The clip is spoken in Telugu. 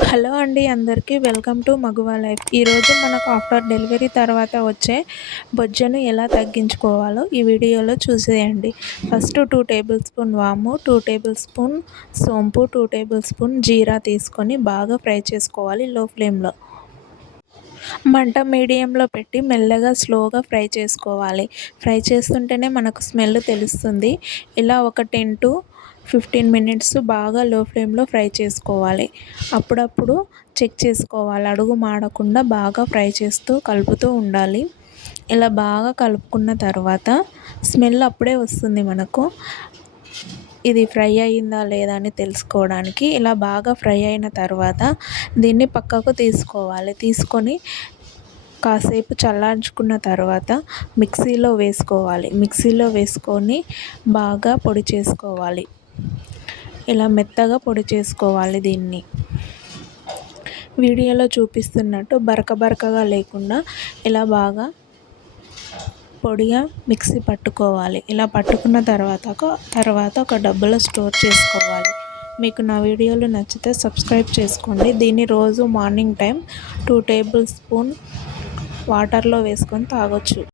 హలో అండి అందరికీ వెల్కమ్ టు మగువా లైఫ్. ఈరోజు మనకు ఆఫ్టర్ డెలివరీ తర్వాత వచ్చే బొజ్జను ఎలా తగ్గించుకోవాలో ఈ వీడియోలో చూసేయండి. ఫస్ట్ 2 టేబుల్ స్పూన్ వాము, 2 టేబుల్ స్పూన్ సోంపు, 2 టేబుల్ స్పూన్ జీరా తీసుకొని బాగా ఫ్రై చేసుకోవాలి లో ఫ్లేమ్లో. మంట మీడియంలో పెట్టి మెల్లగా స్లోగా ఫ్రై చేసుకోవాలి. ఫ్రై చేస్తుంటేనే మనకు స్మెల్ తెలుస్తుంది. ఇలా ఒక 10 to 15 మినిట్స్ బాగా లో ఫ్లేమ్లో ఫ్రై చేసుకోవాలి. అప్పుడప్పుడు చెక్ చేసుకోవాలి, అడుగు మాడకుండా బాగా ఫ్రై చేస్తూ కలుపుతూ ఉండాలి. ఇలా బాగా కలుపుకున్న తర్వాత స్మెల్ అప్పుడే వస్తుంది మనకు. ఇది ఫ్రై అయిందా లేదా అని తెలుసుకోవడానికి ఇలా బాగా ఫ్రై అయిన తర్వాత దీన్ని పక్కకు తీసుకోవాలి. తీసుకొని కాసేపు చల్లార్చుకున్న తర్వాత మిక్సీలో వేసుకోవాలి. మిక్సీలో వేసుకొని బాగా పొడి చేసుకోవాలి. ఇలా మెత్తగా పొడి చేసుకోవాలి. దీన్ని వీడియోలో చూపిస్తున్నట్టు బరకగా లేకుండా ఇలా బాగా పొడిగా మిక్సీ పట్టుకోవాలి. ఇలా పట్టుకున్న తర్వాత ఒక డబ్బాలో స్టోర్ చేసుకోవాలి. మీకు నా వీడియోలు నచ్చితే సబ్స్క్రైబ్ చేసుకోండి. దీన్ని రోజు మార్నింగ్ టైం 2 టేబుల్ స్పూన్ వాటర్లో వేసుకొని తాగొచ్చు.